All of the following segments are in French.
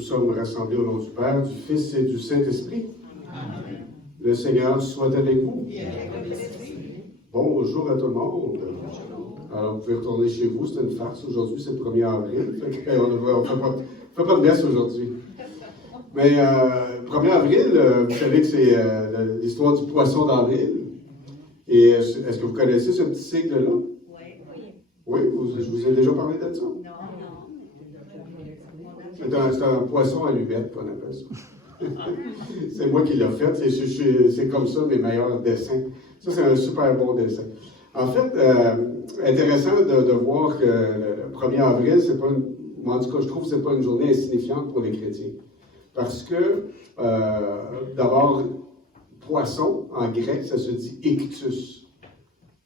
Nous sommes rassemblés au nom du Père, du Fils et du Saint-Esprit. Amen. Le Seigneur soit avec vous. Bonjour à tout le monde. Alors, vous pouvez retourner chez vous, c'est une farce. Aujourd'hui, c'est le 1er avril. On ne fait pas de messe aujourd'hui. Mais 1er avril, vous savez que c'est l'histoire du poisson d'avril. Et est-ce que vous connaissez ce petit sigle-là? Oui. Oui, je vous ai déjà parlé de ça? Non. C'est un poisson allumette qu'on appelle ça. C'est moi qui l'ai fait. C'est comme ça mes meilleurs dessins. Ça, c'est un super bon dessin. En fait, intéressant de voir que le 1er avril, c'est pas en tout cas, je trouve que c'est pas une journée insignifiante pour les chrétiens. Parce que, d'abord, poisson, en grec, ça se dit ictus.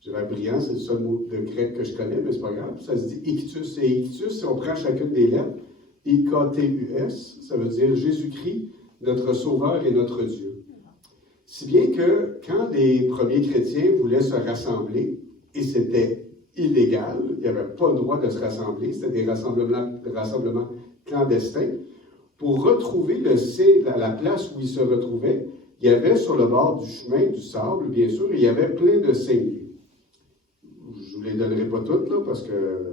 J'ai l'air brillant, c'est le seul mot de grec que je connais, mais c'est pas grave. Ça se dit ictus. Et ictus, si on prend chacune des lettres, I-K-T-U-S, ça veut dire Jésus-Christ, notre Sauveur et notre Dieu. Si bien que quand les premiers chrétiens voulaient se rassembler, et c'était illégal, il n'y avait pas le droit de se rassembler, c'était des rassemblements clandestins, pour retrouver la place où ils se retrouvaient, il y avait sur le bord du chemin, du sable, bien sûr, il y avait plein de saints. Je ne vous les donnerai pas toutes, là, parce que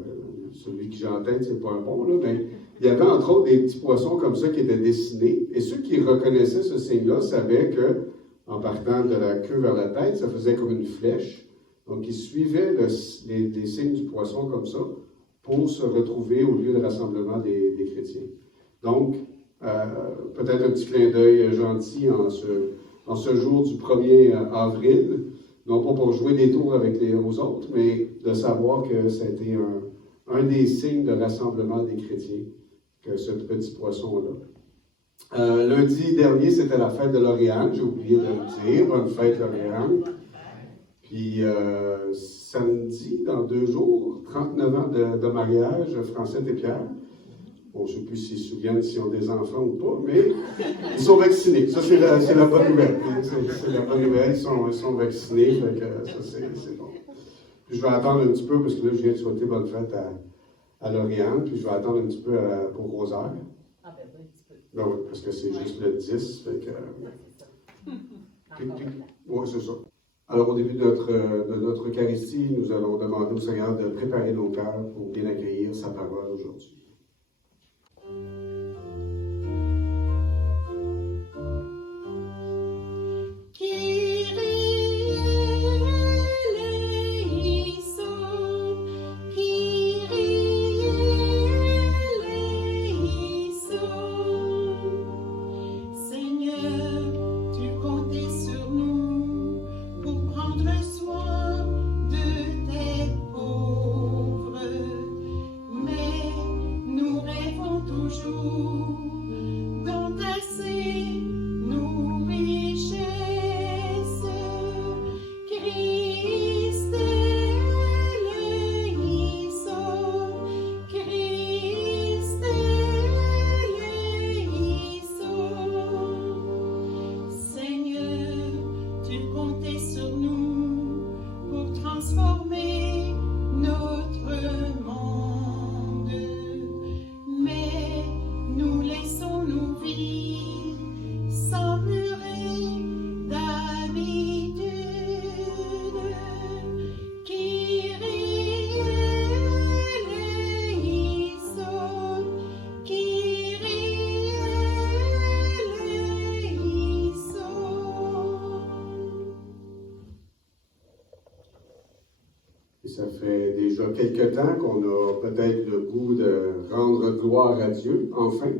celui que j'ai en tête, c'est pas un bon, là, mais il y avait entre autres des petits poissons comme ça qui étaient dessinés, et ceux qui reconnaissaient ce signe-là savaient que, en partant de la queue vers la tête, ça faisait comme une flèche. Donc, ils suivaient les signes du poisson comme ça pour se retrouver au lieu de rassemblement des chrétiens. Donc, peut-être un petit clin d'œil gentil en ce jour du 1er avril, non pas pour jouer des tours avec aux autres, mais de savoir que ça a été un des signes de rassemblement des chrétiens, que ce petit poisson-là. Lundi dernier, c'était la fête de Lauriane, j'ai oublié de le dire, bonne fête Lauriane. Puis samedi, dans 2 jours, 39 ans de mariage, Francette et Pierre. Bon, je ne sais plus s'ils se souviennent s'ils ont des enfants ou pas, mais ils sont vaccinés. Ça, c'est la bonne nouvelle. C'est la bonne nouvelle, ils sont vaccinés, donc ça, c'est bon. Puis je vais attendre un petit peu, parce que là, je viens de souhaiter bonne fête à Lauriane, puis je vais attendre un petit peu pour Rosaire. Ah ben oui, un petit peu. Ben oui, parce que c'est juste le 10, fait que... Oui, c'est ça. Alors, au début de notre Eucharistie, nous allons demander au Seigneur de préparer nos cœurs pour bien accueillir sa parole aujourd'hui. Ça fait déjà quelque temps qu'on a peut-être le goût de rendre gloire à Dieu, enfin.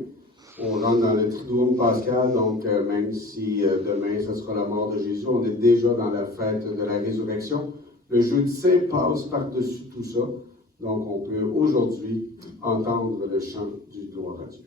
On rentre dans le Triduum pascal, donc même si demain ce sera la mort de Jésus, on est déjà dans la fête de la résurrection. Le jeudi saint passe par-dessus tout ça, donc on peut aujourd'hui entendre le chant du gloire à Dieu.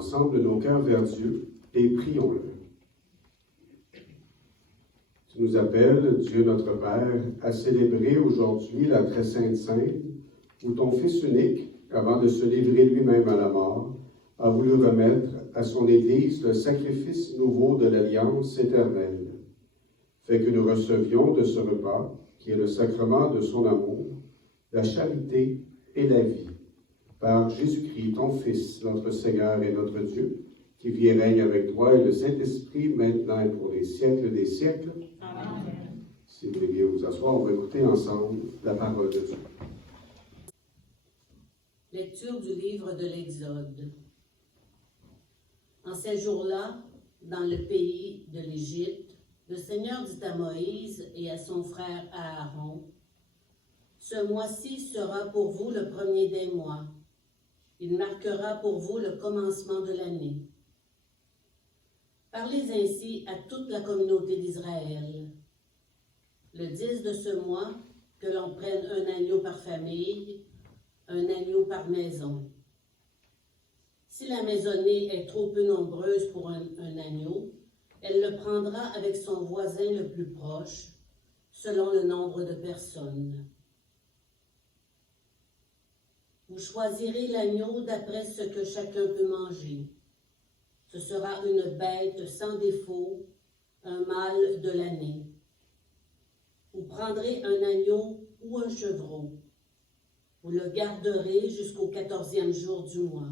ensemble nos cœurs vers Dieu et prions-le. Tu nous appelles, Dieu notre Père, à célébrer aujourd'hui la très sainte Sainte, où ton Fils unique, avant de se livrer lui-même à la mort, a voulu remettre à son Église le sacrifice nouveau de l'alliance éternelle. Fais que nous recevions de ce repas, qui est le sacrement de son amour, la charité et la vie. Par Jésus-Christ, ton Fils, notre Seigneur et notre Dieu, qui vit et règne avec toi et le Saint-Esprit, maintenant et pour les siècles des siècles. Amen. Si vous voulez vous asseoir, on va écouter ensemble la parole de Dieu. Lecture du livre de l'Exode. En ces jours-là, dans le pays de l'Égypte, le Seigneur dit à Moïse et à son frère Aaron, « Ce mois-ci sera pour vous le premier des mois. Il marquera pour vous le commencement de l'année. Parlez ainsi à toute la communauté d'Israël. Le 10 de ce mois, que l'on prenne un agneau par famille, un agneau par maison. Si la maisonnée est trop peu nombreuse pour un agneau, elle le prendra avec son voisin le plus proche, selon le nombre de personnes. Vous choisirez l'agneau d'après ce que chacun peut manger. Ce sera une bête sans défaut, un mâle de l'année. Vous prendrez un agneau ou un chevreau. Vous le garderez jusqu'au 14e jour du mois.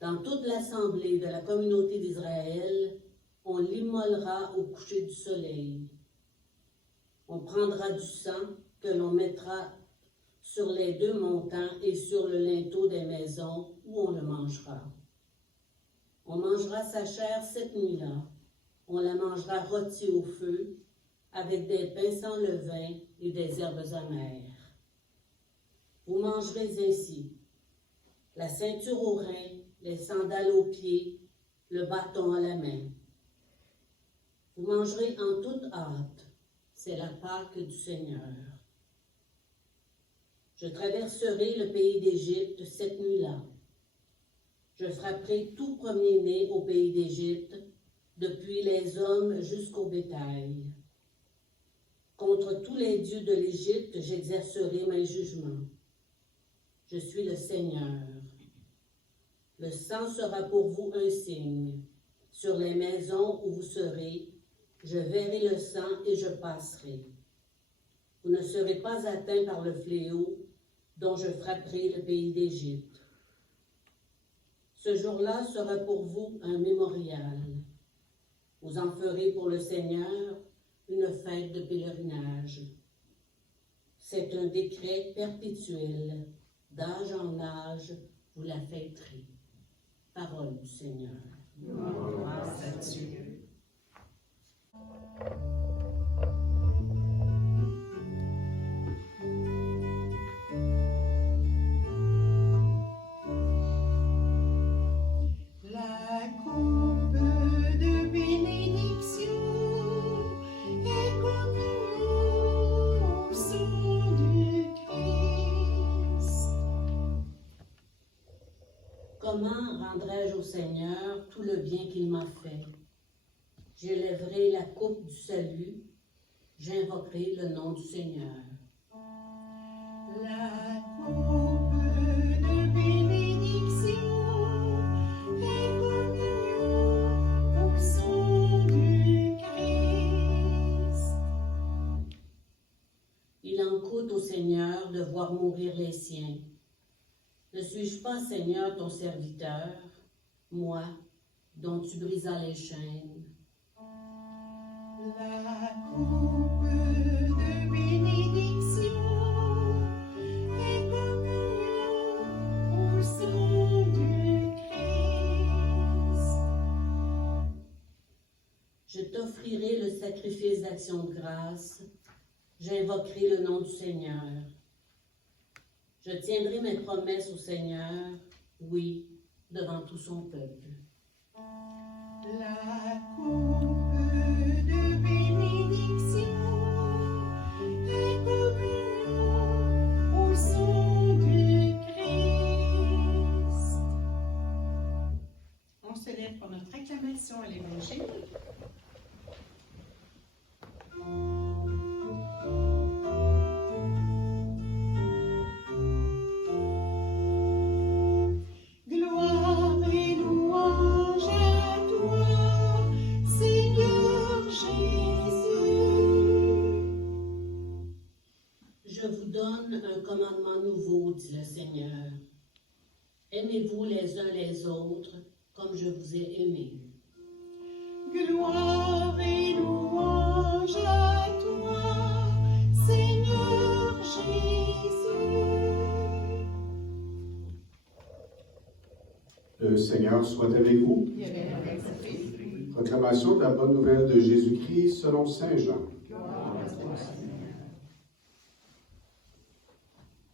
Dans toute l'assemblée de la communauté d'Israël, on l'immolera au coucher du soleil. On prendra du sang que l'on mettra sur les deux montants et sur le linteau des maisons où on le mangera. On mangera sa chair cette nuit-là. On la mangera rôtie au feu, avec des pains sans levain et des herbes amères. Vous mangerez ainsi la ceinture aux reins, les sandales aux pieds, le bâton à la main. Vous mangerez en toute hâte, c'est la Pâque du Seigneur. Je traverserai le pays d'Égypte cette nuit-là. Je frapperai tout premier-né au pays d'Égypte, depuis les hommes jusqu'au bétail. Contre tous les dieux de l'Égypte, j'exercerai mes jugements. Je suis le Seigneur. Le sang sera pour vous un signe. Sur les maisons où vous serez, je verrai le sang et je passerai. Vous ne serez pas atteints par le fléau dont je frapperai le pays d'Égypte. Ce jour-là sera pour vous un mémorial. Vous en ferez pour le Seigneur une fête de pèlerinage. C'est un décret perpétuel. D'âge en âge, vous la fêterez. Parole du Seigneur. Gloire à Dieu. La coupe de bénédiction est communion au sang du Christ. Comment rendrai-je au Seigneur tout le bien qu'il m'a fait? J'élèverai la coupe du salut, j'invoquerai le nom du Seigneur. La coupe de bénédiction est communion au sang du Christ. Il en coûte au Seigneur de voir mourir les siens. Ne suis-je pas, Seigneur, ton serviteur, moi, dont tu brisas les chaînes? La coupe de bénédiction est communion au sang du Christ. Je t'offrirai le sacrifice d'action de grâce, j'invoquerai le nom du Seigneur. Je tiendrai mes promesses au Seigneur, oui, devant tout son peuple. La coupe de bénédiction est communion au sang du Christ. donne un commandement nouveau, dit le Seigneur. Aimez-vous les uns les autres comme je vous ai aimés. Gloire et louange à toi, Seigneur Jésus. Le Seigneur soit avec vous. Proclamation de la bonne nouvelle de Jésus-Christ selon Saint Jean.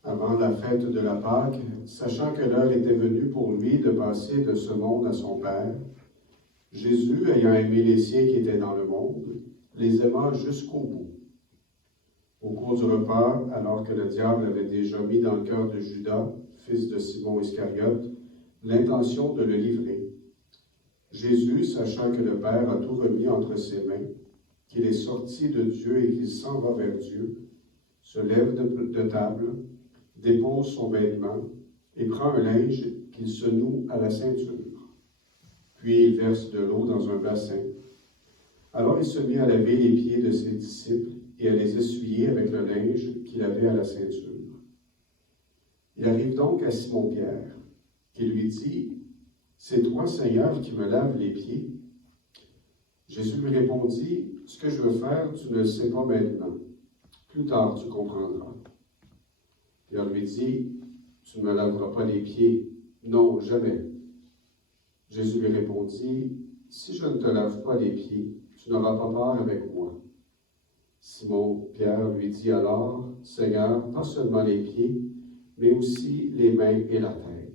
Avant la fête de la Pâque, sachant que l'heure était venue pour lui de passer de ce monde à son Père, Jésus, ayant aimé les siens qui étaient dans le monde, les aima jusqu'au bout. Au cours du repas, alors que le diable avait déjà mis dans le cœur de Judas, fils de Simon Iscariote, l'intention de le livrer, Jésus, sachant que le Père a tout remis entre ses mains, qu'il est sorti de Dieu et qu'il s'en va vers Dieu, se lève de table, dépose son vêtement et prend un linge qu'il se noue à la ceinture. Puis il verse de l'eau dans un bassin. Alors il se mit à laver les pieds de ses disciples et à les essuyer avec le linge qu'il avait à la ceinture. Il arrive donc à Simon-Pierre, qui lui dit, « C'est toi, Seigneur, qui me laves les pieds. » Jésus lui répondit, « Ce que je veux faire, tu ne le sais pas maintenant. Plus tard, tu comprendras. » Pierre lui dit, « Tu ne me laveras pas les pieds. Non, jamais. » Jésus lui répondit, « Si je ne te lave pas les pieds, tu n'auras pas peur avec moi. » Simon Pierre lui dit alors, « Seigneur, pas seulement les pieds, mais aussi les mains et la tête. »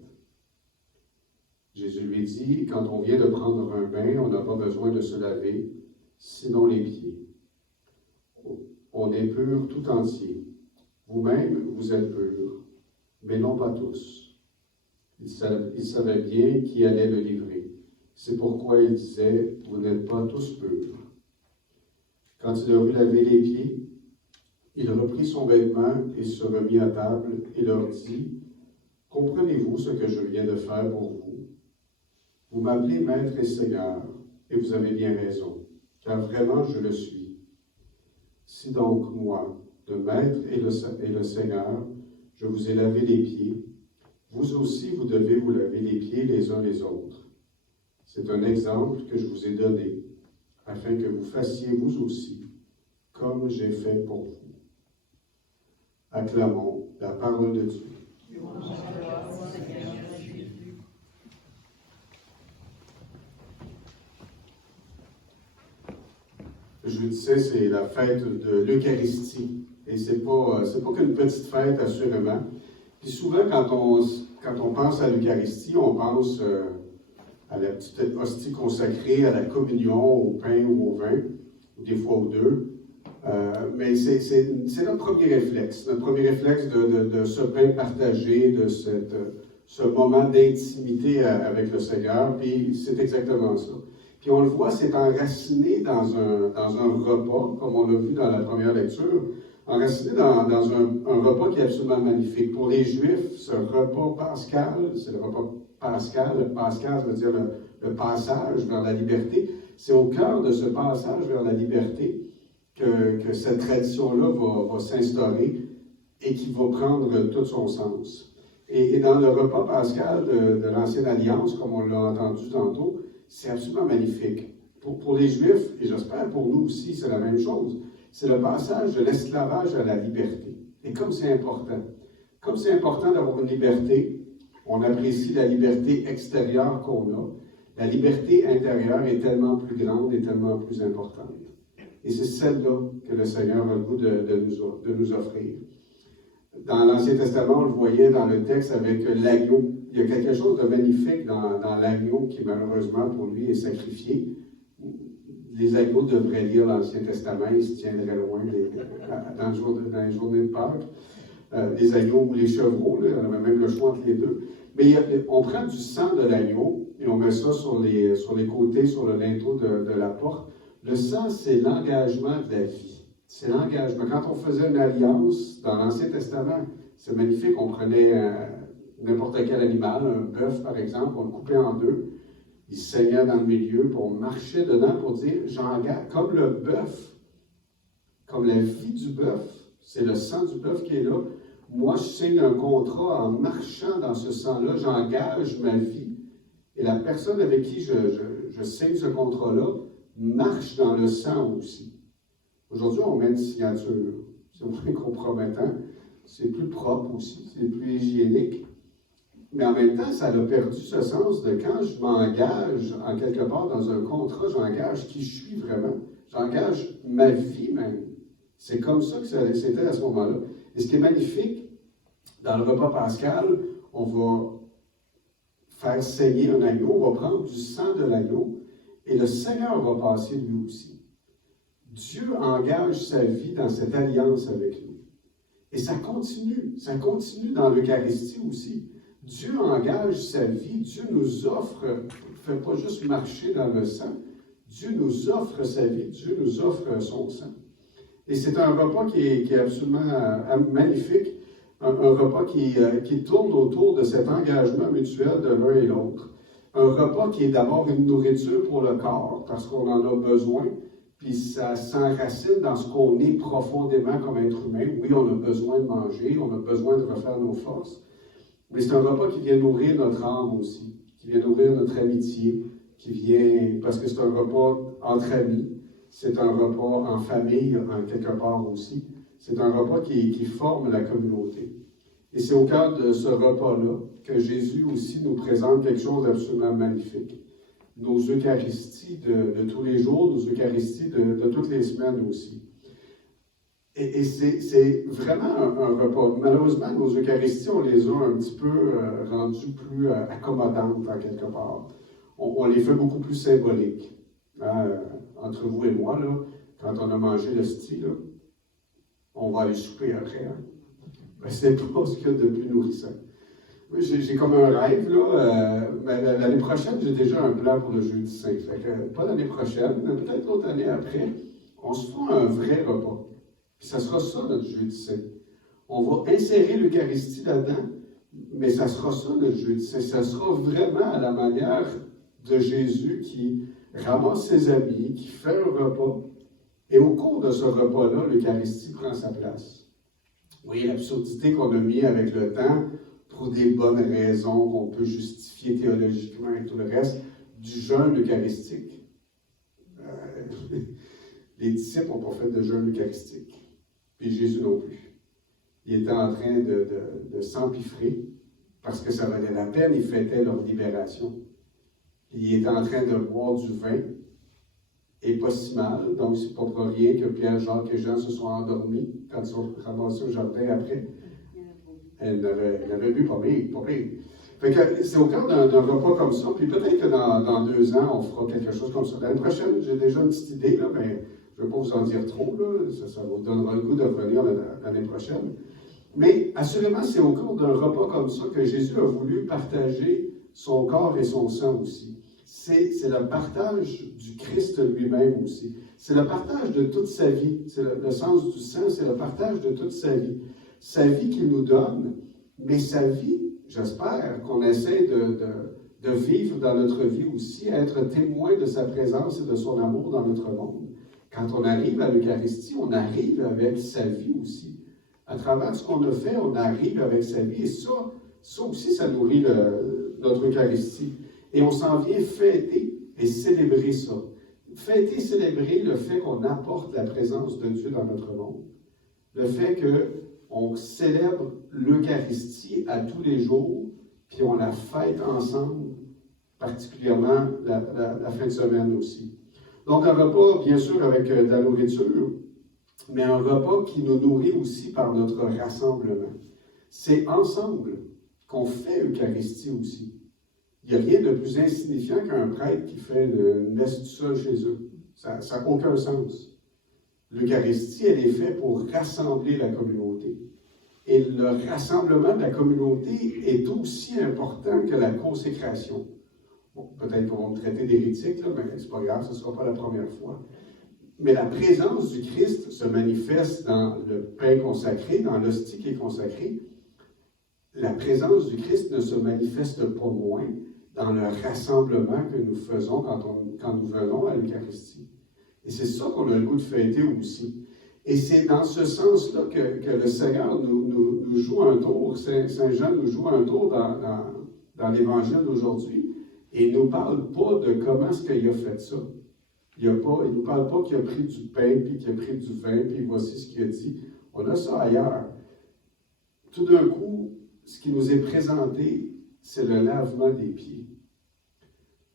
Jésus lui dit, « Quand on vient de prendre un bain, on n'a pas besoin de se laver, sinon les pieds. On est pur tout entier. Vous-même, vous êtes purs, mais non pas tous. » Il savait bien qui allait le livrer. C'est pourquoi il disait, « Vous n'êtes pas tous purs. » Quand il leur eut lavé les pieds, il reprit son vêtement et se remit à table et leur dit, « Comprenez-vous ce que je viens de faire pour vous? Vous m'appelez Maître et Seigneur, et vous avez bien raison, car vraiment je le suis. Si donc, moi, le Maître et le Seigneur, je vous ai lavé les pieds, vous aussi vous devez vous laver les pieds les uns les autres. C'est un exemple que je vous ai donné, afin que vous fassiez vous aussi, comme j'ai fait pour vous. » Acclamons la parole de Dieu. Je vous disais, c'est la fête de l'Eucharistie. Et c'est pas qu'une petite fête, assurément. Puis souvent, quand on pense à l'Eucharistie, on pense à la petite hostie consacrée, à la communion, au pain ou au vin, ou des fois aux deux. Mais c'est notre premier réflexe de ce pain partagé, de ce moment d'intimité avec le Seigneur, puis c'est exactement ça. Puis on le voit, c'est enraciné dans un repas, comme on l'a vu dans la première lecture, enraciné dans un repas qui est absolument magnifique. Pour les Juifs, ce repas pascal, c'est le repas pascal. Le pascal, ça veut dire le passage vers la liberté. C'est au cœur de ce passage vers la liberté que cette tradition-là va s'instaurer et qui va prendre tout son sens. Et dans le repas pascal de l'Ancienne Alliance, comme on l'a entendu tantôt, c'est absolument magnifique. Pour les Juifs, et j'espère pour nous aussi, c'est la même chose. C'est le passage de l'esclavage à la liberté. Et comme c'est important d'avoir une liberté, on apprécie la liberté extérieure qu'on a. La liberté intérieure est tellement plus grande et tellement plus importante. Et c'est celle-là que le Seigneur a le goût de nous offrir. Dans l'Ancien Testament, on le voyait dans le texte avec l'agneau. Il y a quelque chose de magnifique dans l'agneau qui, malheureusement, pour lui, est sacrifié. Les agneaux devraient lire l'Ancien Testament, ils se tiendraient loin dans les journées de Pâques. Les agneaux ou les chevreaux, là, on avait même le choix entre les deux. Mais on prend du sang de l'agneau et on met ça sur les côtés, sur le linteau de la porte. Le sang, c'est l'engagement de la vie. C'est l'engagement. Quand on faisait une alliance dans l'Ancien Testament, c'est magnifique. On prenait n'importe quel animal, un bœuf par exemple, on le coupait en deux. Il saignait dans le milieu, puis on marchait dedans pour dire, j'engage, comme le bœuf, comme la vie du bœuf, c'est le sang du bœuf qui est là. moi, je signe un contrat en marchant dans ce sang-là, j'engage ma vie. Et la personne avec qui je signe ce contrat-là marche dans le sang aussi. Aujourd'hui, on met une signature. C'est moins compromettant. C'est plus propre aussi. C'est plus hygiénique. Mais en même temps, ça a perdu ce sens de quand je m'engage en quelque part dans un contrat, j'engage qui je suis vraiment. J'engage ma vie même. C'est comme ça que c'était à ce moment-là. Et ce qui est magnifique, dans le repas pascal, on va faire saigner un agneau, on va prendre du sang de l'agneau, et le Seigneur va passer lui aussi. Dieu engage sa vie dans cette alliance avec nous. Et ça continue dans l'Eucharistie aussi. Dieu engage sa vie, Dieu nous offre, ne fait pas juste marcher dans le sang, Dieu nous offre sa vie, Dieu nous offre son sang. Et c'est un repas qui est absolument magnifique, un repas qui tourne autour de cet engagement mutuel de l'un et l'autre. Un repas qui est d'abord une nourriture pour le corps, parce qu'on en a besoin, puis ça s'enracine dans ce qu'on est profondément comme être humain. Oui, on a besoin de manger, on a besoin de refaire nos forces, mais c'est un repas qui vient nourrir notre âme aussi, qui vient nourrir notre amitié, parce que c'est un repas entre amis, c'est un repas en famille, en quelque part aussi. C'est un repas qui forme la communauté. Et c'est au cœur de ce repas-là que Jésus aussi nous présente quelque chose d'absolument magnifique. Nos Eucharisties de tous les jours, nos Eucharisties de toutes les semaines aussi. Et c'est vraiment un repas. Malheureusement, nos Eucharisties, on les a un petit peu rendues plus accommodantes en quelque part. On les fait beaucoup plus symboliques. Entre vous et moi, là, quand on a mangé l'hostie, là, on va aller souper après. Hein? Ben, c'est pas ce qu'il y a de plus nourrissant. Oui, j'ai comme un rêve, là, mais l'année prochaine, j'ai déjà un plan pour le Jeudi Saint. Fait que, pas l'année prochaine, mais peut-être l'autre année après, on se fera un vrai repas. Puis ça sera ça, notre Jeudi Saint. On va insérer l'Eucharistie là-dedans, mais ça sera ça, notre Jeudi Saint. Ça sera vraiment à la manière de Jésus qui ramasse ses amis, qui fait un repas, et au cours de ce repas-là, l'Eucharistie prend sa place. Vous voyez l'absurdité qu'on a mis avec le temps, pour des bonnes raisons qu'on peut justifier théologiquement et tout le reste, du jeûne eucharistique. Les disciples n'ont pas fait de jeûne eucharistique, puis Jésus non plus. Il était en train de s'empiffrer, parce que ça valait la peine, ils fêtaient leur libération. Il était en train de boire du vin, et pas si mal, donc c'est pas pour rien que Pierre, Jacques et Jean se sont endormis quand ils sont ramassés au jardin après. Elle n'avait bu pas pire. Fait que c'est au cœur d'un repas comme ça, puis peut-être que dans 2 ans, on fera quelque chose comme ça. L'année prochaine, j'ai déjà une petite idée, là, mais je ne vais pas vous en dire trop, là, ça vous donnera le goût de revenir l'année prochaine. Mais assurément, c'est au cours d'un repas comme ça que Jésus a voulu partager son corps et son sang aussi. C'est le partage du Christ lui-même aussi. C'est le partage de toute sa vie. C'est le sens du sang, c'est le partage de toute sa vie. Sa vie qu'il nous donne, mais sa vie, j'espère, qu'on essaie de vivre dans notre vie aussi, être témoin de sa présence et de son amour dans notre monde. Quand on arrive à l'Eucharistie, on arrive avec sa vie aussi. À travers ce qu'on a fait, on arrive avec sa vie. Et ça aussi, ça nourrit notre Eucharistie. Et on s'en vient fêter et célébrer ça. Fêter, célébrer le fait qu'on apporte la présence de Dieu dans notre monde. Le fait qu'on célèbre l'Eucharistie à tous les jours, puis on la fête ensemble, particulièrement la fin de semaine aussi. Donc un repas, bien sûr, avec de la nourriture, mais un repas qui nous nourrit aussi par notre rassemblement. C'est ensemble qu'on fait l'Eucharistie aussi. Il n'y a rien de plus insignifiant qu'un prêtre qui fait une messe tout seul chez eux. Ça n'a aucun sens. L'Eucharistie, elle est faite pour rassembler la communauté. Et le rassemblement de la communauté est aussi important que la consécration. Bon, peut-être qu'on va me traiter d'hérétique, là, mais c'est pas grave, ce ne sera pas la première fois. Mais la présence du Christ se manifeste dans le pain consacré, dans l'hostie qui est consacrée. La présence du Christ ne se manifeste pas moins dans le rassemblement que nous faisons quand nous venons à l'Eucharistie. Et c'est ça qu'on a le goût de fêter aussi. Et c'est dans ce sens-là que le Seigneur nous joue un tour, Saint Jean nous joue un tour dans l'Évangile d'aujourd'hui, et il ne nous parle pas de comment est-ce qu'il a fait ça. Il ne nous parle pas qu'il a pris du pain, puis qu'il a pris du vin, puis voici ce qu'il a dit. On a ça ailleurs. Tout d'un coup, ce qui nous est présenté, c'est le lavement des pieds.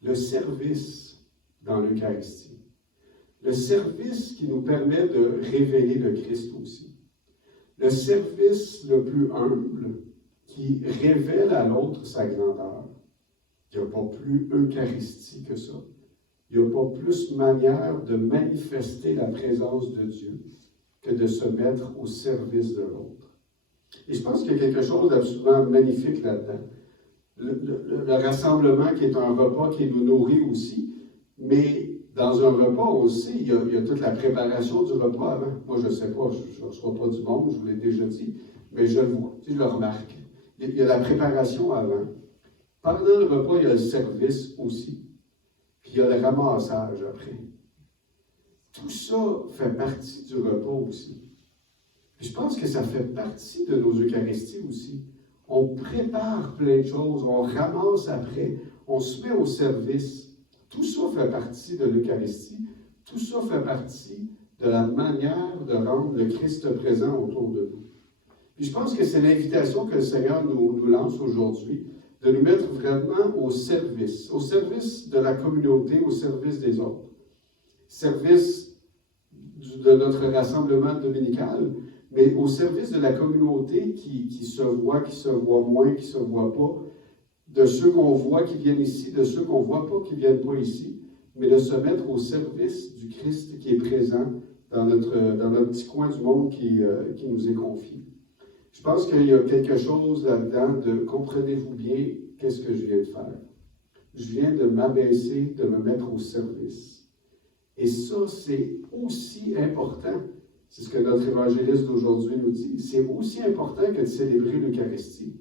Le service dans l'Eucharistie. Le service qui nous permet de révéler le Christ aussi. Le service le plus humble qui révèle à l'autre sa grandeur. Il n'y a pas plus Eucharistie que ça. Il n'y a pas plus manière de manifester la présence de Dieu que de se mettre au service de l'autre. Et je pense qu'il y a quelque chose d'absolument magnifique là-dedans. Le rassemblement qui est un repas qui nous nourrit aussi, mais dans un repas aussi, il y a toute la préparation du repas avant. Moi, je ne sais pas, je ne reçois pas du monde, je vous l'ai déjà dit, mais je le vois, je le remarque. Il y a la préparation avant. Pendant le repas, il y a le service aussi. Puis il y a le ramassage après. Tout ça fait partie du repas aussi. Puis je pense que ça fait partie de nos Eucharisties aussi. On prépare plein de choses, on ramasse après, on se met au service. Tout ça fait partie de l'Eucharistie. Tout ça fait partie de la manière de rendre le Christ présent autour de nous. Puis je pense que c'est l'invitation que le Seigneur nous lance aujourd'hui, de nous mettre vraiment au service de la communauté, au service des autres. Service de notre rassemblement dominical, mais au service de la communauté qui se voit moins, qui ne se voit pas, de ceux qu'on voit qui viennent ici, de ceux qu'on ne voit pas qui ne viennent pas ici, mais de se mettre au service du Christ qui est présent dans notre petit coin du monde qui nous est confié. Je pense qu'il y a quelque chose là-dedans de, comprenez-vous bien, qu'est-ce que je viens de faire? Je viens de m'abaisser, de me mettre au service. Et ça, c'est aussi important. C'est ce que notre évangéliste d'aujourd'hui nous dit. C'est aussi important que de célébrer l'Eucharistie.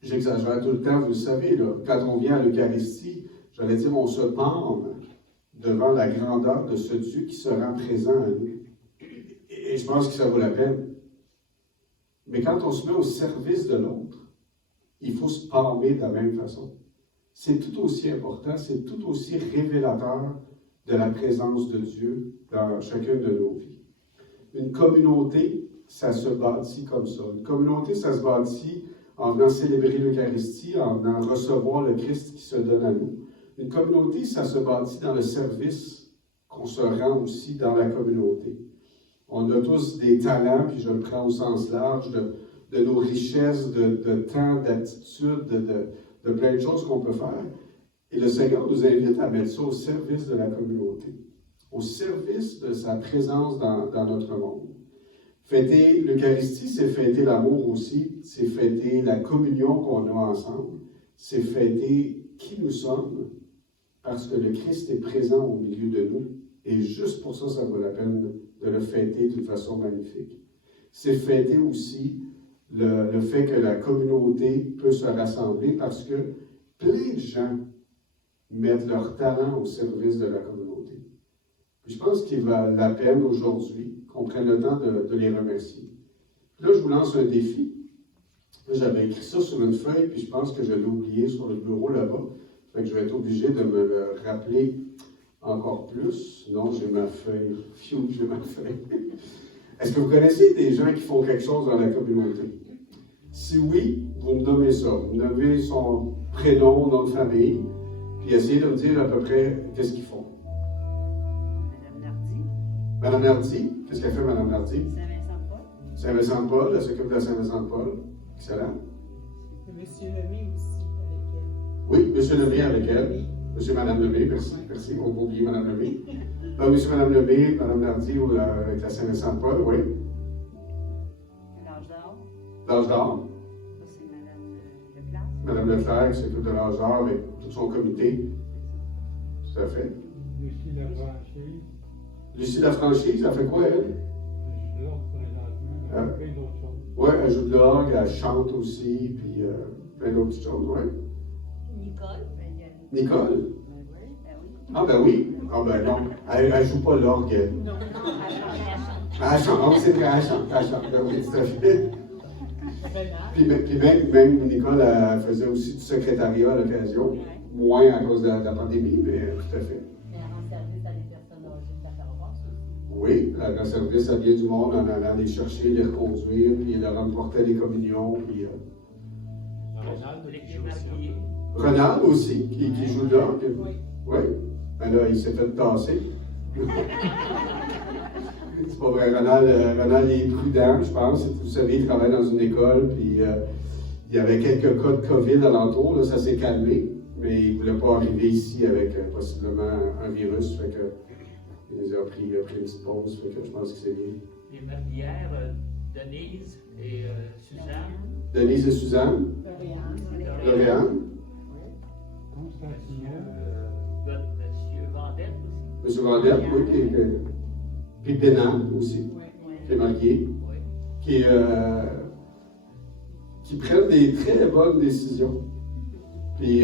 J'exagère tout le temps, vous le savez, là, quand on vient à l'Eucharistie, j'allais dire, on se pend devant la grandeur de ce Dieu qui se rend présent à nous. Et je pense que ça vaut la peine. Mais quand on se met au service de l'autre, il faut se palmer de la même façon. C'est tout aussi important, c'est tout aussi révélateur de la présence de Dieu dans chacune de nos vies. Une communauté, ça se bâtit comme ça. Une communauté, ça se bâtit en venant célébrer l'Eucharistie, en venant recevoir le Christ qui se donne à nous. Une communauté, ça se bâtit dans le service qu'on se rend aussi dans la communauté. On a tous des talents, puis je le prends au sens large, de nos richesses, de temps, d'attitude, de plein de choses qu'on peut faire. Et le Seigneur nous invite à mettre ça au service de la communauté, au service de sa présence dans notre monde. Fêter l'Eucharistie, c'est fêter l'amour aussi, c'est fêter la communion qu'on a ensemble, c'est fêter qui nous sommes, parce que le Christ est présent au milieu de nous. Et juste pour ça, ça vaut la peine de le fêter d'une façon magnifique. C'est fêter aussi le fait que la communauté peut se rassembler parce que plein de gens mettent leur talent au service de la communauté. Puis je pense qu'il va la peine aujourd'hui qu'on prenne le temps de les remercier. Là, je vous lance un défi. Là, j'avais écrit ça sur une feuille, puis je pense que je l'ai oublié sur le bureau là-bas. Fait que je vais être obligé de me le rappeler encore plus. Non, j'ai ma feuille. Pfiou, j'ai ma feuille. Est-ce que vous connaissez des gens qui font quelque chose dans la communauté? Si oui, vous me nommez ça. Vous me nommez son prénom, nom de famille, puis essayez de me dire à peu près qu'est-ce qu'ils font. Madame Nardi. Madame Nardi, qu'est-ce qu'elle fait, Madame Nardi? Saint-Vincent-de-Paul. Saint-Vincent-de-Paul, elle s'occupe de la Saint-Vincent-de-Paul. Excellent. Monsieur Lemay aussi, avec elle. Oui, Monsieur Lemay avec elle. Monsieur et Madame Lemay, merci. On va oublier Madame Lemay. Donc, Monsieur et Madame Lemay, Madame Nardi avec la Saint-Vincent-de-Paul, oui. L'âge d'or. L'âge d'or. Ça, c'est Madame Leclerc. Madame Leclerc qui s'occupe de l'âge d'or avec tout son comité. Tout à fait. Lucie Lafranchise, Lucie Lafranchise, elle fait quoi, elle? je suis là présentement, elle fait plein d'autres choses. Oui, elle joue de l'orgue, elle chante aussi, puis plein d'autres petites choses, oui. Nicole. Ben, il y a Nicole? Ben oui, ben oui. Ah ben oui. Ah ben non. Elle ne joue pas l'orgue. Elle. Non. Elle chante. Oh, c'est vrai, elle chante. Elle chante. Ben oui, tout à fait. Renal. Puis même Nicole, elle faisait aussi du secrétariat à l'occasion. Moins à cause de la pandémie, mais tout à fait. Mais elle rend service à des personnes âgées de la paroisse aussi. Oui, elle rend service à bien du monde en allant les chercher, les reconduire, puis leur emporter les communions. Puis, Ronald, Les qui joue aussi. Ronald aussi, qui joue là. Oui. Oui. Ben là, il s'est fait tasser. C'est pas vrai, Ronald est prudent, je pense. Vous savez, il travaille dans une école, puis il y avait quelques cas de COVID alentour, là, ça s'est calmé, mais il ne voulait pas arriver ici avec possiblement un virus, fait que il a pris une petite pause, fait que je pense que c'est bien. Les meurtrières, Denise et Suzanne. Denise et Suzanne, Lauriane, Constantine. Monsieur Vendette aussi. M. Vendette, oui, puis Bénan aussi, qui est marié, Oui. qui prennent des très bonnes décisions, puis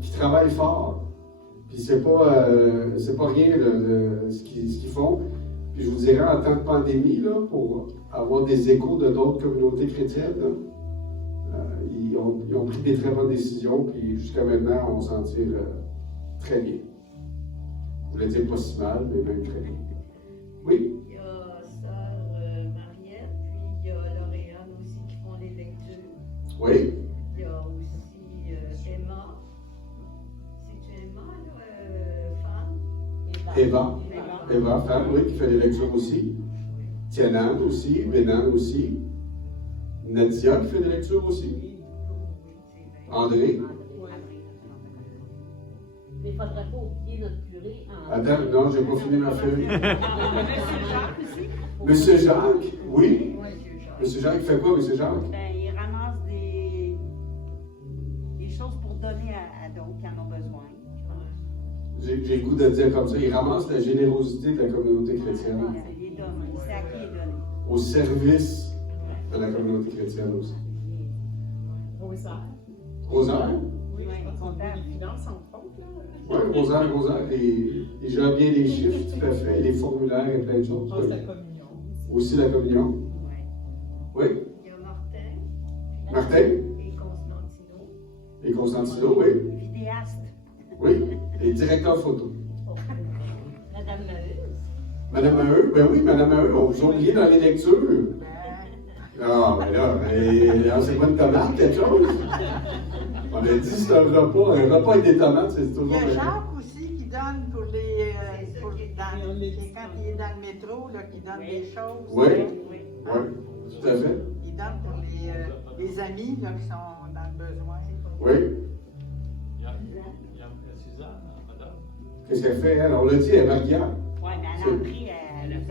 qui travaillent fort. Puis c'est pas rien ce qu'ils font. Puis je vous dirais, en temps de pandémie, là, pour avoir des échos de d'autres communautés chrétiennes, là, ils ont pris des très bonnes décisions, puis jusqu'à maintenant, on s'en tire très bien. Je voulais dire pas si mal, mais même très bien. Oui? Il y a Sœur Mariette, puis il y a Lauriane aussi qui font les lectures. Oui? Il y a aussi Emma. C'est-tu Emma, là, femme? Eva, femme, oui, qui fait les lectures aussi. Tianan aussi, Bénan aussi. Nadia qui fait des lectures aussi. André. Mais il ne faudrait pas oublier notre curé en. Attends, non, j'ai pas fini ma feuille. Monsieur Jacques aussi? Monsieur Jacques, oui. Monsieur Jacques. Monsieur Jacques, il fait quoi, Monsieur Jacques? Ben, il ramasse des choses pour donner à d'autres qui en ont besoin. J'ai le goût de dire comme ça, il ramasse la générosité de la communauté chrétienne Il est donné. C'est à qui il est donné. au service de la communauté chrétienne aussi. Rosaire. Rosaire? Oui, Oui, je pense qu'on comptable. a une finance en faute, là. Oui, Rosaire, il gère bien les chiffres, tout à fait, les formulaires et plein de On choses. passe Oui. la communion aussi. Aussi la communion. Oui. Oui. Il y a Martin Martin et Constantino. et Constantino, oui. Vidéaste. Oui. Et directeur photo. Madame Maheu. Madame Maheu, ben oui, Madame Maheu, on vous a oublié dans les lectures. Ah, ben là, c'est pas une tomate, quelque chose? On a dit c'est un repas avec des tomates, c'est Il y toujours. a Jacques aussi qui donne pour les. C'est Pour, ça qui est quand il est dans le métro, là, qui donne des choses. Oui. Oui. Oui, tout à fait. Il donne pour les amis là, qui sont dans le besoin. Oui. Il y a Suzanne, madame. Qu'est-ce qu'elle fait, elle? On l'a dit, elle est mariée. Oui, mais à l'entrée, elle nous aide.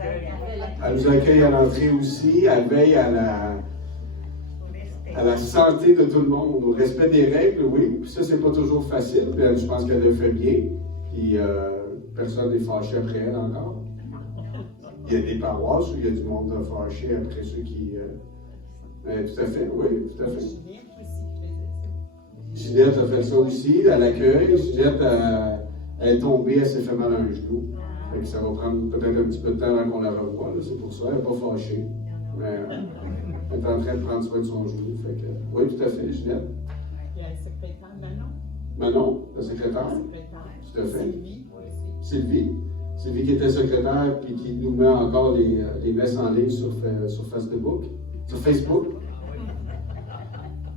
Elle nous accueille à l'entrée aussi, elle veille à la santé de tout le monde, au respect des règles, oui. Puis ça, c'est pas toujours facile, mais je pense qu'elle le fait bien. Puis personne n'est fâché après elle encore. Il y a des paroisses où il y a du monde fâché après ceux qui. Mais tout à fait, oui, tout à fait. Ginette aussi qui faisait ça. Ginette a fait ça aussi, à l'accueil. Ginette elle est tombée, elle s'est fait mal à un genou. Fait que ça va prendre peut-être un petit peu de temps avant qu'on la revoie, là, c'est pour ça, elle n'est pas fâchée. Mais elle est en train de prendre soin de son genou. Fait que, oui, tout à fait, Ginette. Il y a un secrétaire, Manon. Manon, la secrétaire. Secrétaire. Tout à fait. Sylvie aussi. Sylvie qui était secrétaire puis qui nous met encore les messes en ligne sur Facebook. Sur Facebook.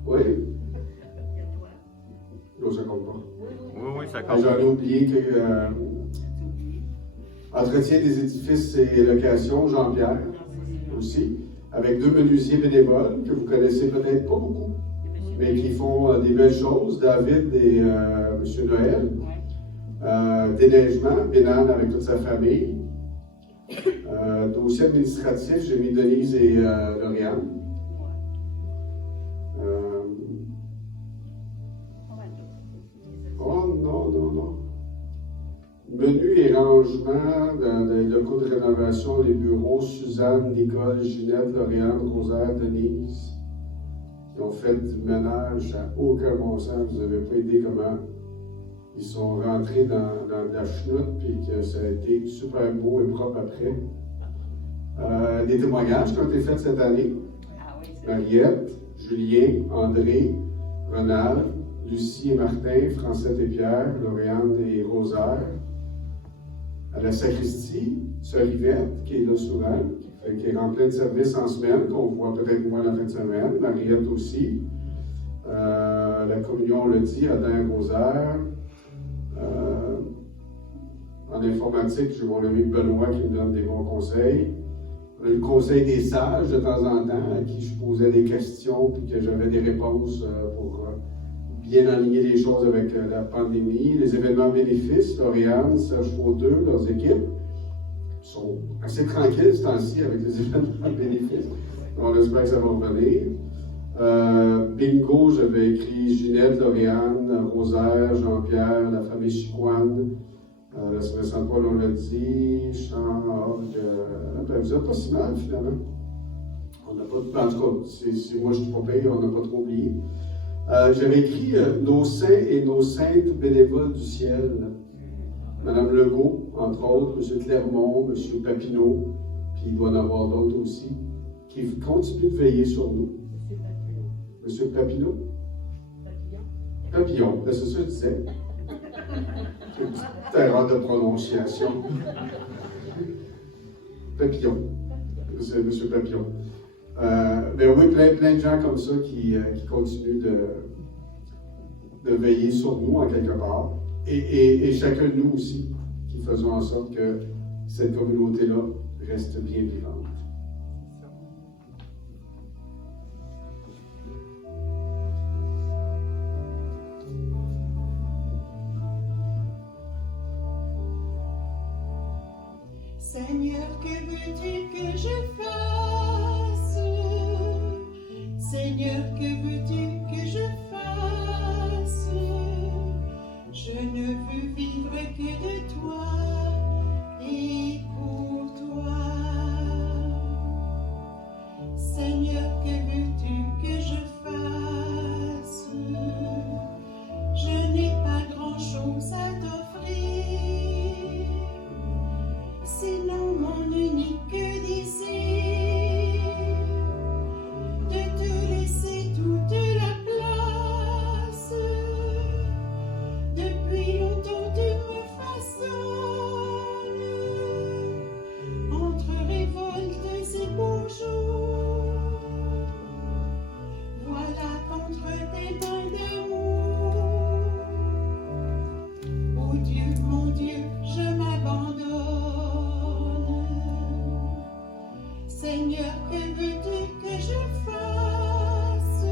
Oui. Il y a toi. Là, ça compte pas. Oui, ça Ah, compte. j'en ai oublié que entretien des édifices et locations, Jean-Pierre aussi, avec 2 menuisiers bénévoles que vous connaissez peut-être pas beaucoup, mais qui font des belles choses, David et M. Noël. Déneigement, Bénan avec toute sa famille. Dossier administratif, j'ai mis Denise et Lauriane. Oh non. Menu et rangement dans les locaux de rénovation, les bureaux, Suzanne, Nicole, Ginette, Lauriane, Rosaire, Denise. Ils ont fait du ménage à aucun bon sens. Vous n'avez pas idée comment Ils sont rentrés dans la chenoute, puis que ça a été super beau et propre après. Des témoignages qui ont été faits cette année. Ah oui, c'est Mariette, Julien, André, Ronald, Lucie et Martin, Francette et Pierre, Lauriane et Rosaire. À la sacristie, Sœur Yvette, qui est là souvent, qui est en plein service en semaine, qu'on voit peut-être moins la fin de semaine. Mariette aussi. La communion, on le dit, Adam Rosaire. En informatique, j'ai mon ami Benoît qui me donne des bons conseils. On a eu le conseil des sages de temps en temps, à qui je posais des questions puis que j'avais des réponses pour bien aligner les choses avec la pandémie. Les événements bénéfices, Lauriane, Serge Fauteux, leurs équipes sont assez tranquilles ce temps-ci avec les événements bénéfices. On espère que ça va revenir. Bingo, j'avais écrit Ginette, Lauriane, Rosaire, Jean-Pierre, la famille Chicoine. La semaine Saint-Paul, on l'a dit, Chant, vous n'êtes pas si mal finalement. On n'a pas, en tout cas, si moi je suis pas payé, on n'a pas trop oublié. J'avais écrit Nos saints et nos saintes bénévoles du ciel. Madame Legault, entre autres, M. Clermont, M. Papineau, puis il doit y en avoir d'autres aussi, qui continuent de veiller sur nous. Monsieur Papineau. M. Papillon. Papillon, c'est ça que je disais. Une petite erreur de prononciation. Papillon. C'est M. Papillon. Mais oui, plein de gens comme ça qui continuent de veiller sur nous en quelque part. Et chacun de nous aussi, qui faisons en sorte que cette communauté-là reste bien vivante. Seigneur, que veux-tu que je fasse? Seigneur, que veux-tu que je fasse? Je ne veux vivre que de toi et pour toi. Seigneur, que veux-tu que je fasse? Je n'ai pas grand-chose à t'offrir. Sinon mon unique désir de te laisser toute la place. Depuis longtemps tu me façonnes entre révoltes et beaux jours. Voilà contre tes mains d'amour. Oh Dieu, mon Dieu, je m'abandonne. Seigneur, que veux-tu que je fasse?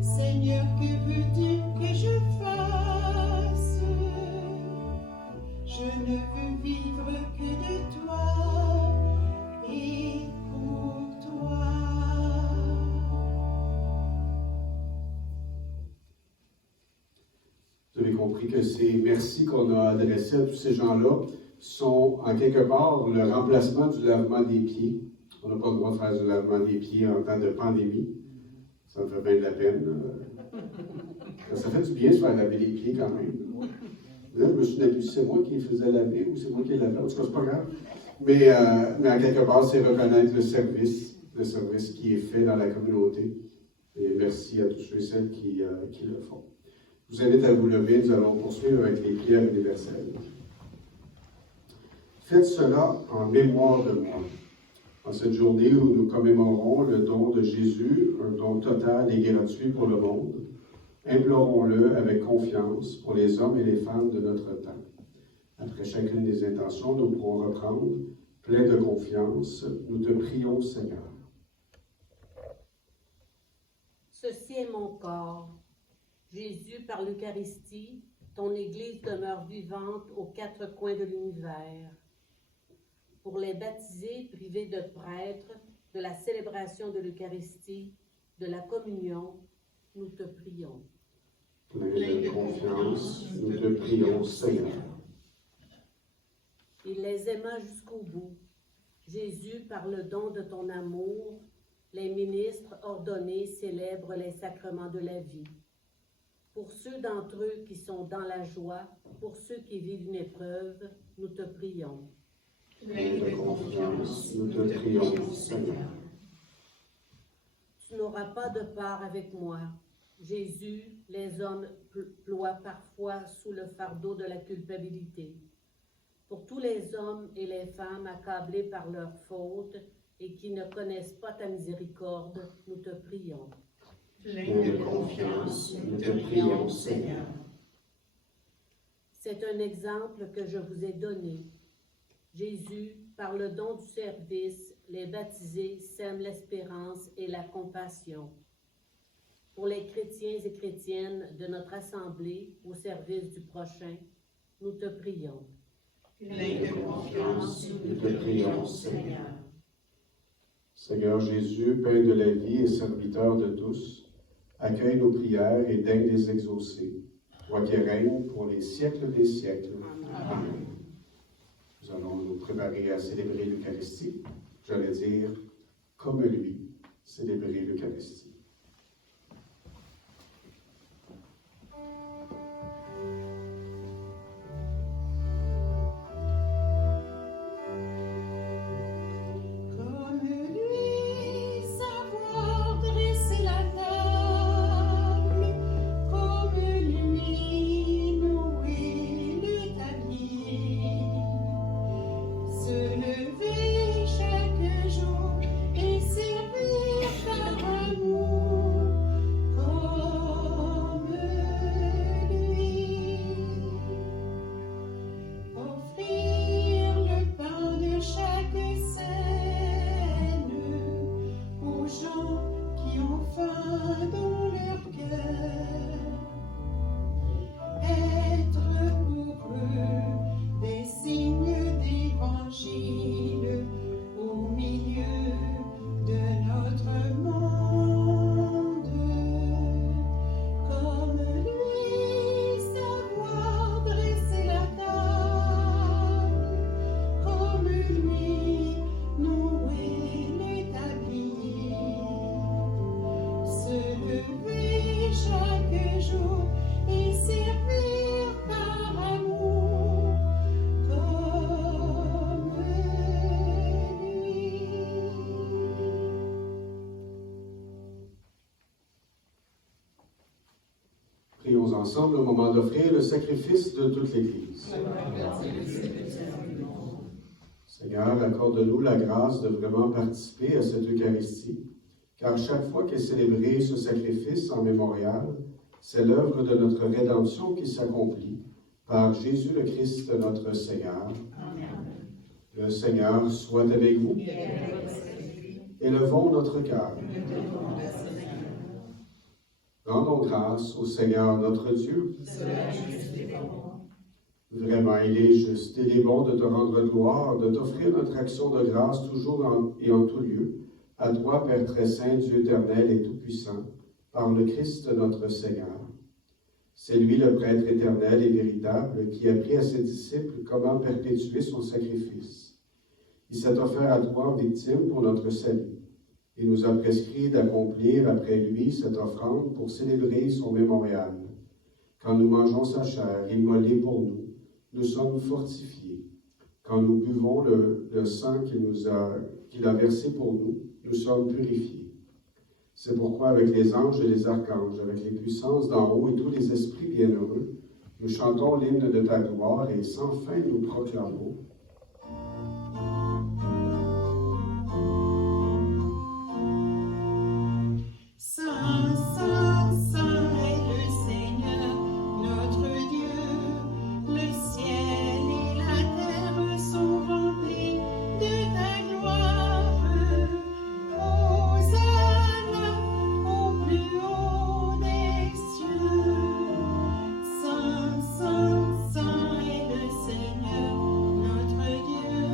Seigneur, que veux-tu que je fasse? Je ne veux vivre que de toi et pour toi. Vous avez compris que ces merci qu'on a adressés à tous ces gens-là sont, en quelque part, le remplacement du lavement des pieds. On n'a pas le droit de faire du lavement des pieds en temps de pandémie. Ça me fait bien de la peine. Ça fait du bien de se faire laver les pieds quand même. Là, je me suis dit, c'est moi qui les faisais laver ou c'est moi qui les lavais. En tout cas, c'est pas grave. Mais en quelque part, c'est reconnaître le service qui est fait dans la communauté. Et merci à tous ceux et celles qui le font. Je vous invite à vous lever. Nous allons poursuivre avec les prières universelles. Faites cela en mémoire de moi. En cette journée où nous commémorons le don de Jésus, un don total et gratuit pour le monde, implorons-le avec confiance pour les hommes et les femmes de notre temps. Après chacune des intentions, nous pourrons reprendre, plein de confiance, nous te prions, Seigneur. Ceci est mon corps. Jésus, par l'Eucharistie, ton Église demeure vivante aux quatre coins de l'univers. Pour les baptisés privés de prêtres, de la célébration de l'Eucharistie, de la communion, nous te prions. Plein de confiance, nous te prions, Seigneur. Il les aima jusqu'au bout. Jésus, par le don de ton amour, les ministres ordonnés célèbrent les sacrements de la vie. Pour ceux d'entre eux qui sont dans la joie, pour ceux qui vivent une épreuve, nous te prions. Plein de confiance, nous te prions, Seigneur. Tu n'auras pas de part avec moi. Jésus, les hommes ploient parfois sous le fardeau de la culpabilité. Pour tous les hommes et les femmes accablés par leurs fautes et qui ne connaissent pas ta miséricorde, nous te prions. Plein de confiance, nous te prions, Seigneur. C'est un exemple que je vous ai donné. Jésus, par le don du service, les baptisés sèment l'espérance et la compassion. Pour les chrétiens et chrétiennes de notre assemblée au service du prochain, nous te prions. Plein de confiance, nous te prions, Seigneur. Seigneur Jésus, pain de la vie et serviteur de tous, accueille nos prières et daigne les exaucer. Toi qui règnes pour les siècles des siècles. Amen. Nous allons nous préparer à célébrer l'Eucharistie. J'allais dire, comme lui, célébrer l'Eucharistie. Comme lui, savoir dresser la table, comme lui, nouer le tablier, se lever chaque jour et servir par amour, comme lui. Offrir le pain de chaque scène aux gens qui ont faim dans leur cœur. Être pour eux des signes d'évangile au milieu de notre monde. Comme lui, savoir dresser la table, comme lui, nouer les tabliers, se lever chaque jour et servir par amour, comme lui. Prions ensemble au moment d'offrir le sacrifice de toute l'Église. Seigneur, accorde-nous la grâce de vraiment participer à cette Eucharistie, car chaque fois qu'est célébré ce sacrifice en mémorial, c'est l'œuvre de notre rédemption qui s'accomplit par Jésus le Christ, notre Seigneur. Le Seigneur soit avec vous. Élevons notre cœur. Rendons grâce au Seigneur notre Dieu. Vraiment, il est juste et il est bon de te rendre gloire, de t'offrir notre action de grâce toujours et en tout lieu, à toi, Père très saint, Dieu éternel et tout-puissant, par le Christ notre Seigneur. C'est lui le prêtre éternel et véritable qui a appris à ses disciples comment perpétuer son sacrifice. Il s'est offert à toi en victime pour notre salut. Il nous a prescrit d'accomplir après lui cette offrande pour célébrer son mémorial. Quand nous mangeons sa chair immolée pour nous, nous sommes fortifiés. Quand nous buvons le sang qu'il a versé pour nous, nous sommes purifiés. C'est pourquoi avec les anges et les archanges, avec les puissances d'en haut et tous les esprits bienheureux, nous chantons l'hymne de ta gloire et sans fin nous proclamons. Saint, Saint, Saint est le Seigneur, notre Dieu. Le ciel et la terre sont remplis de ta gloire. Hosanna au plus haut des cieux. Saint, Saint, Saint est le Seigneur, notre Dieu.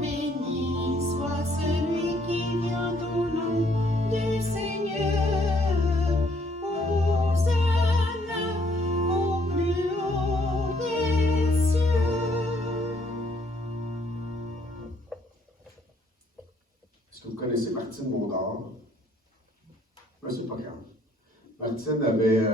Béni soit celui qui vient au nom du Seigneur. Hosanna au plus haut des cieux. Est-ce que vous connaissez Martine Mondor? Ben, c'est pas grave. Martine avait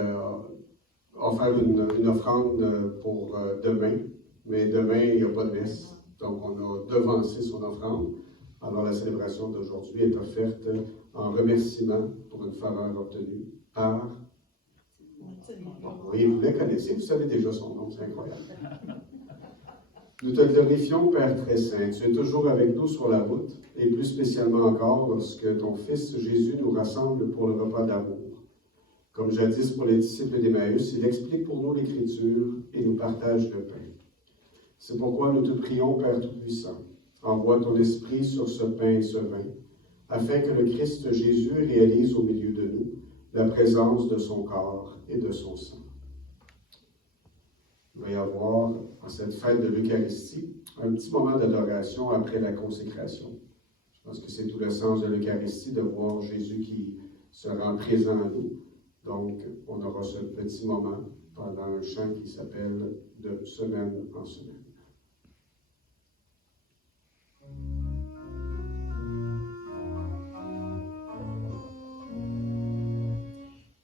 offert une offrande pour demain, mais demain, il n'y a pas de messe. Donc, on a devancé son offrande. Alors, la célébration d'aujourd'hui est offerte en remerciement pour une faveur obtenue par... Oui, vous la connaissez, vous savez déjà son nom, c'est incroyable. Nous te glorifions, Père très saint. Tu es toujours avec nous sur la route, et plus spécialement encore lorsque ton Fils Jésus nous rassemble pour le repas d'amour. Comme jadis pour les disciples d'Emmaüs, il explique pour nous l'Écriture et nous partage le pain. C'est pourquoi nous te prions, Père Tout-Puissant, envoie ton Esprit sur ce pain et ce vin, afin que le Christ Jésus réalise au milieu de nous la présence de son corps et de son sang. Il va y avoir, en cette fête de l'Eucharistie, un petit moment d'adoration après la consécration. Je pense que c'est tout le sens de l'Eucharistie, de voir Jésus qui se rend présent à nous. Donc, on aura ce petit moment pendant un chant qui s'appelle « De semaine en semaine ».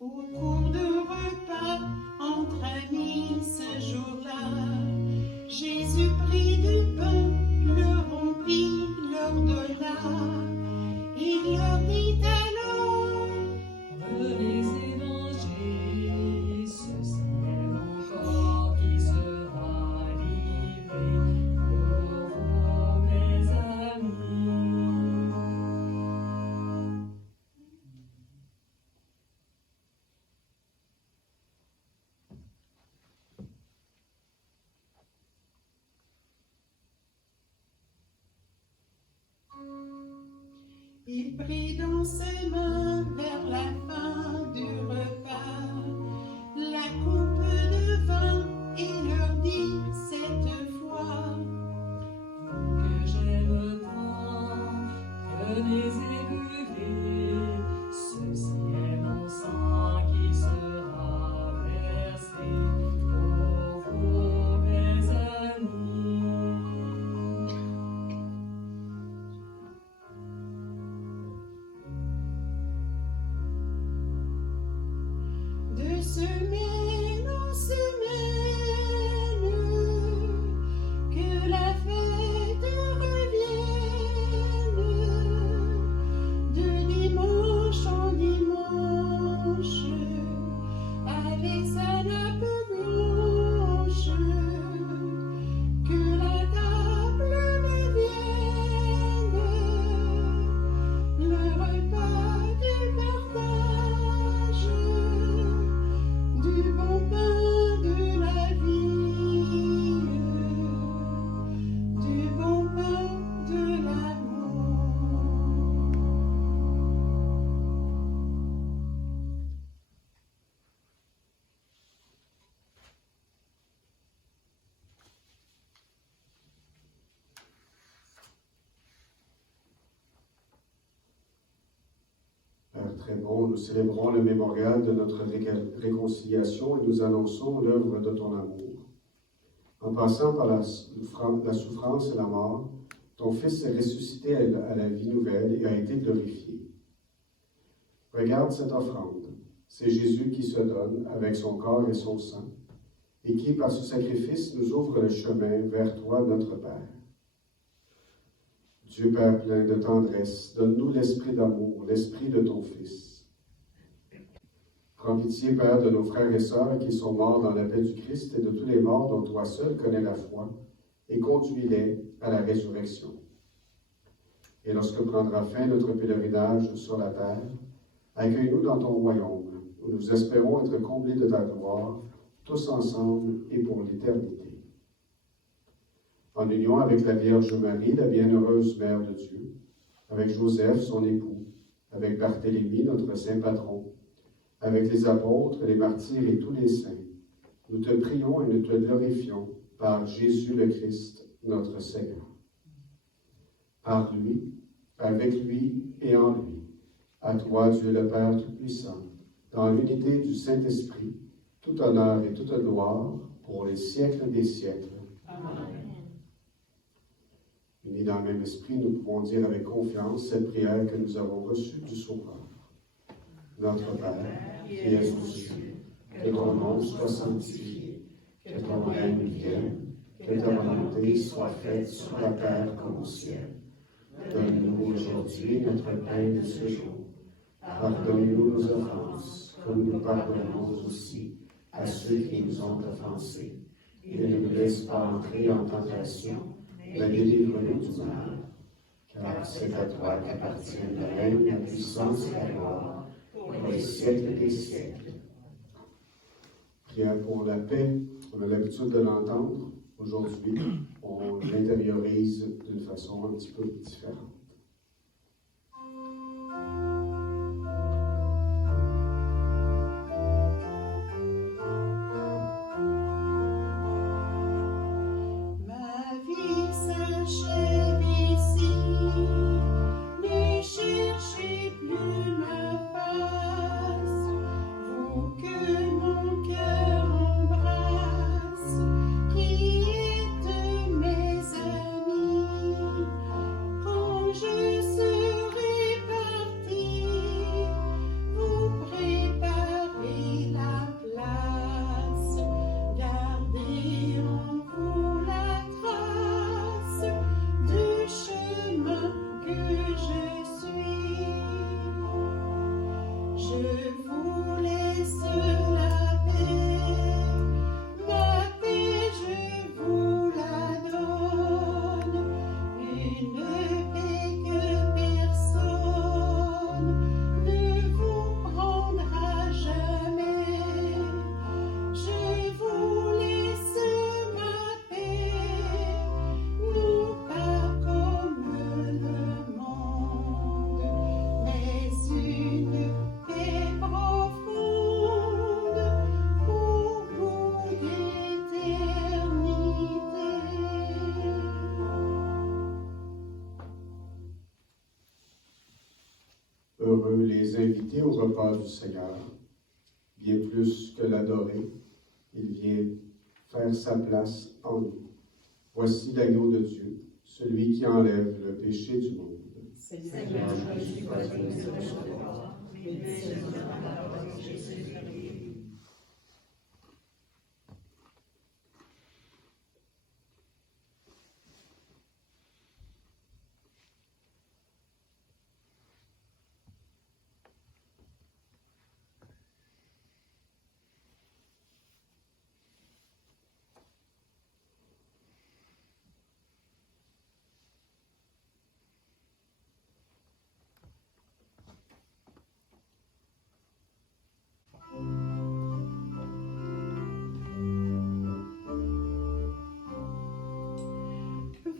Au cours de repas entre amis ce jour-là, Jésus prit du pain, le rompit, leur donna, il leur dit alors: venez et mangez, ceci est mon corps qui sera livré pour vous, mes amis. Il prit dans ses mains vers la fin du repas la coupe de vin et leur dit cette fois: Que j'aime tant, prenez et buvez, ceci est mon sang qui sera versé pour vous, mes amis. de semaine en semaine, que la fête revienne, de dimanche en dimanche, avec sa nappe blanche, que la table devienne le repas du partage, du bon pain de la vie, du bon pain de l'amour. Père très bon, nous célébrons le mémorial de notre réconciliation et nous annonçons l'œuvre de ton amour. En passant par la souffrance et la mort, ton Fils est ressuscité à la vie nouvelle et a été glorifié. Regarde cette offrande. C'est Jésus qui se donne avec son corps et son sang et qui, par ce sacrifice, nous ouvre le chemin vers toi, notre Père. Dieu Père plein de tendresse, donne-nous l'esprit d'amour, l'esprit de ton Fils. Prends pitié, Père, de nos frères et sœurs qui sont morts dans la paix du Christ et de tous les morts dont toi seul connais la foi, et conduis-les à la résurrection. Et lorsque prendra fin notre pèlerinage sur la terre, accueille-nous dans ton royaume, où nous espérons être comblés de ta gloire, tous ensemble et pour l'éternité. En union avec la Vierge Marie, la bienheureuse Mère de Dieu, avec Joseph, son époux, avec Barthélemy, notre saint patron, avec les apôtres, les martyrs et tous les saints, nous te prions et nous te glorifions par Jésus le Christ, notre Seigneur. Par lui, avec lui et en lui, à toi, Dieu le Père Tout-Puissant, dans l'unité du Saint-Esprit, tout honneur et toute gloire pour les siècles des siècles. Amen. Unis dans le même esprit, nous pouvons dire avec confiance cette prière que nous avons reçue du Sauveur. Notre Père, qui es aux cieux, que ton nom soit sanctifié, que ton règne vienne, que ta volonté soit faite sur la terre comme au ciel. Donne-nous aujourd'hui notre pain de ce jour. Pardonne-nous nos offenses, comme nous pardonnons aussi à ceux qui nous ont offensés. Et ne nous laisse pas entrer en tentation, mais délivre-nous du mal. Car c'est à toi qu'appartiennent le règne, la puissance et la gloire, pour les siècles des siècles. Prière pour la paix, on a l'habitude de l'entendre. Aujourd'hui, on l'intériorise d'une façon un petit peu différente. Heureux les invités au repas du Seigneur. Bien plus que l'adorer, il vient faire sa place en nous. Voici l'agneau de Dieu, celui qui enlève le péché du monde. Seigneur, je suis pas digne de recevoir, mais dis seulement la parole que je serai.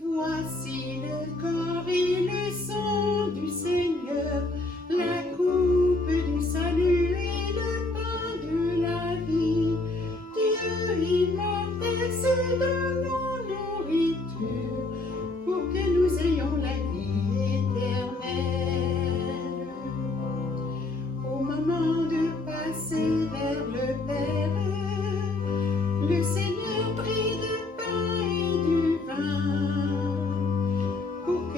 Voici le corps et le sang du Seigneur, la coupe du salut et le pain de la vie. Dieu immortel se donne en nourriture pour que nous ayons la vie éternelle. Au moment de passer vers le Père, le Seigneur prit du pain et du vin.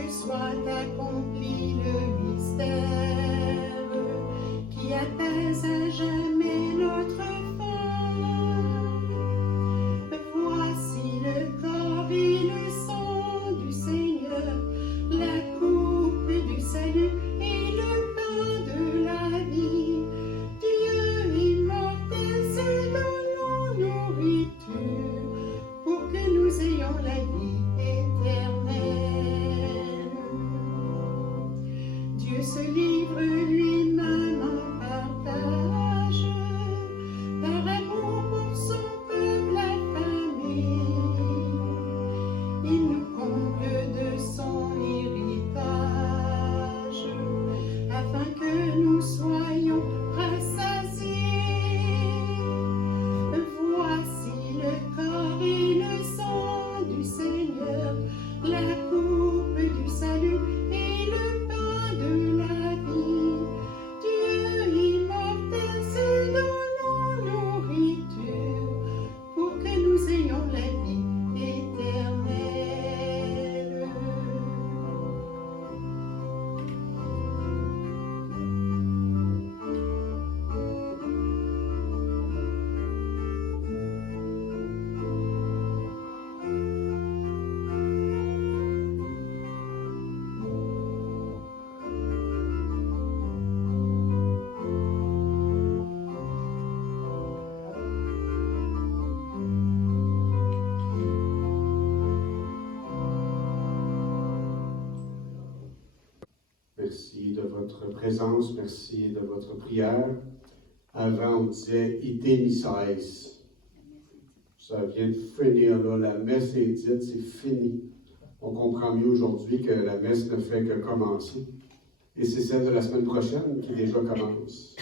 Soit accompli le mystère qui apaise à jamais notre faim. Voici le corps et le sang du Seigneur, la coupe du salut et le pain de la vie. Dieu immortel se donne en nourriture votre présence, merci de votre prière. Avant, on disait « Ite missais ». Ça vient de finir là, la messe est dite, c'est fini. On comprend mieux aujourd'hui que la messe ne fait que commencer. Et c'est celle de la semaine prochaine qui déjà commence.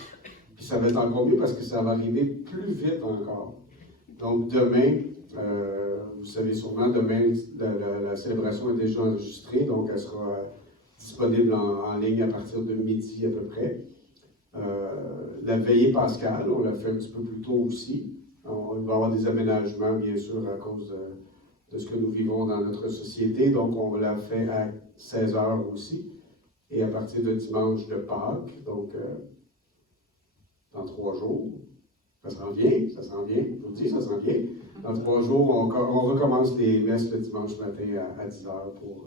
Puis ça va être encore mieux parce que ça va arriver plus vite encore. Donc demain, vous savez sûrement, demain, la célébration est déjà enregistrée, donc elle sera disponible en ligne à partir de midi à peu près. La veillée pascale, on l'a fait un petit peu plus tôt aussi. Il va y avoir des aménagements, bien sûr, à cause de ce que nous vivons dans notre société. Donc, on l'a fait à 16h aussi. Et à partir de dimanche de Pâques, donc dans 3 jours, ça s'en vient, je vous le dis, ça s'en vient. Dans 3 jours, on recommence les messes le dimanche matin à 10h pour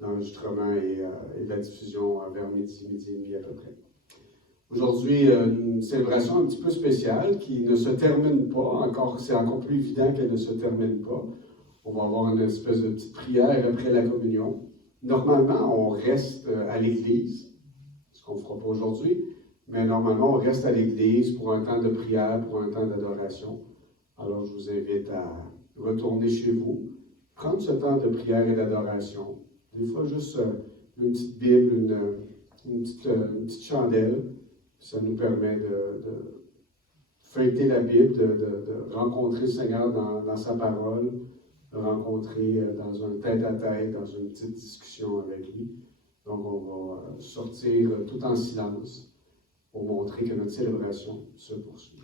l'enregistrement et la diffusion vers midi et demi à peu près. Aujourd'hui, une célébration un petit peu spéciale qui ne se termine pas, c'est encore plus évident qu'elle ne se termine pas. On va avoir une espèce de petite prière après la communion. Normalement, on reste à l'église, ce qu'on ne fera pas aujourd'hui, mais normalement, on reste à l'église pour un temps de prière, pour un temps d'adoration. Alors, je vous invite à retourner chez vous, prendre ce temps de prière et d'adoration. Des fois, juste une petite Bible, une petite chandelle. Ça nous permet de feuilleter la Bible, de rencontrer le Seigneur dans sa parole, de rencontrer dans un tête-à-tête, dans une petite discussion avec lui. Donc, on va sortir tout en silence pour montrer que notre célébration se poursuit.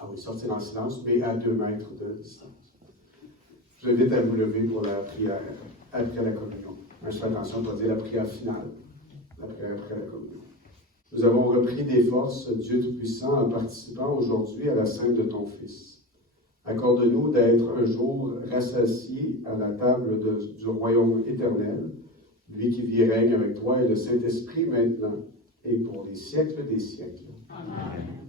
Ah oui, sortir en silence, mais à 2 mètres de distance. Je vous invite à vous lever pour la prière après la communion. Je fais attention, on doit dire la prière finale, la prière après la communion. Nous avons repris des forces, Dieu Tout-Puissant, en participant aujourd'hui à la scène de ton Fils. Accorde-nous d'être un jour rassasiés à la table du royaume éternel, lui qui vit et règne avec toi et le Saint-Esprit maintenant et pour les siècles des siècles. Amen.